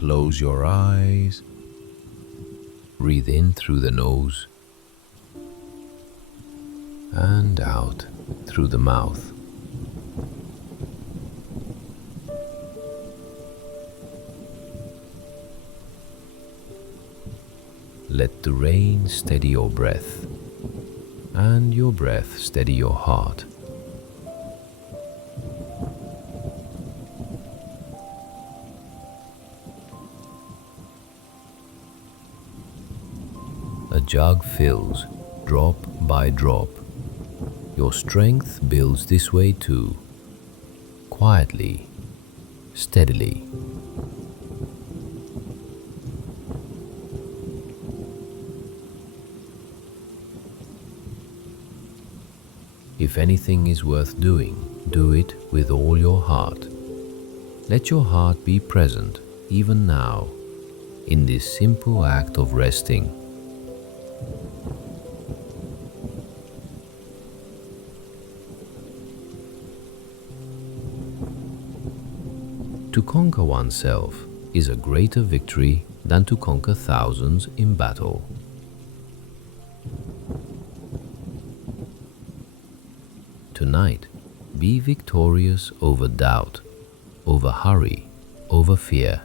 close your eyes. Breathe in through the nose and out through the mouth. Let the rain steady your breath, and your breath steady your heart. A jug fills, drop by drop. Your strength builds this way too, quietly, steadily. If anything is worth doing, do it with all your heart. Let your heart be present, even now, in this simple act of resting. To conquer oneself is a greater victory than to conquer thousands in battle. Tonight, be victorious over doubt, over hurry, over fear.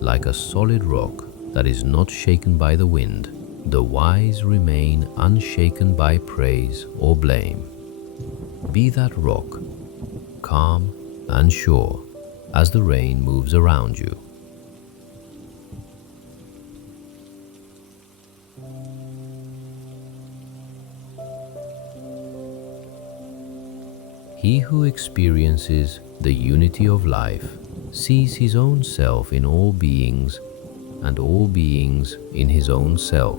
Like a solid rock that is not shaken by the wind, the wise remain unshaken by praise or blame. Be that rock, calm and sure as the rain moves around you. He who experiences the unity of life sees his own self in all beings and all beings in his own self.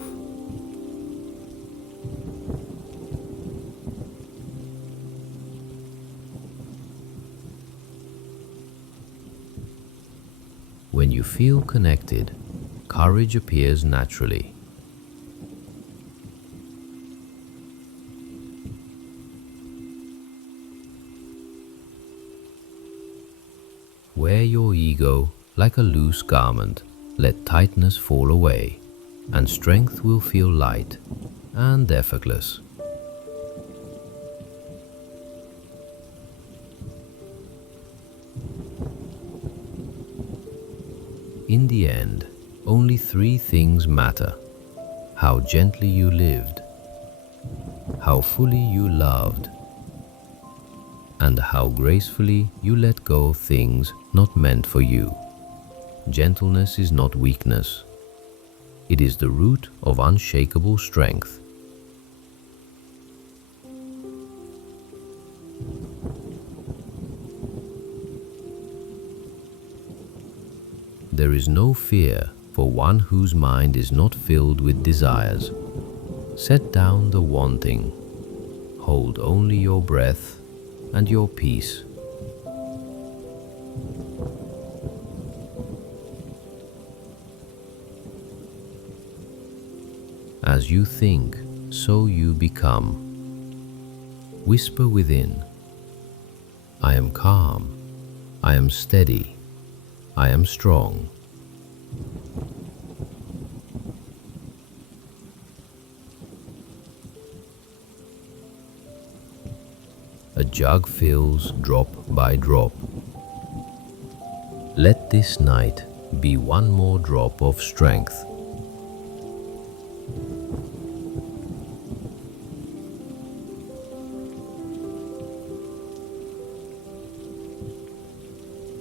When you feel connected, courage appears naturally. Wear your ego like a loose garment, let tightness fall away, and strength will feel light and effortless. In the end, only three things matter: how gently you lived, how fully you loved, and how gracefully you let go of things not meant for you. Gentleness is not weakness. It is the root of unshakable strength. There is no fear for one whose mind is not filled with desires. Set down the wanting. Hold only your breath and your peace. As you think, so you become. Whisper within, I am calm, I am steady, I am strong. A jug fills drop by drop. Let this night be one more drop of strength.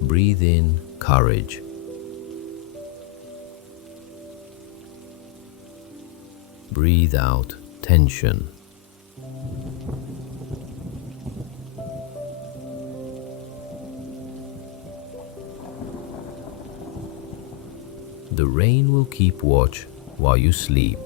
Breathe in courage. Breathe out tension. The rain will keep watch while you sleep.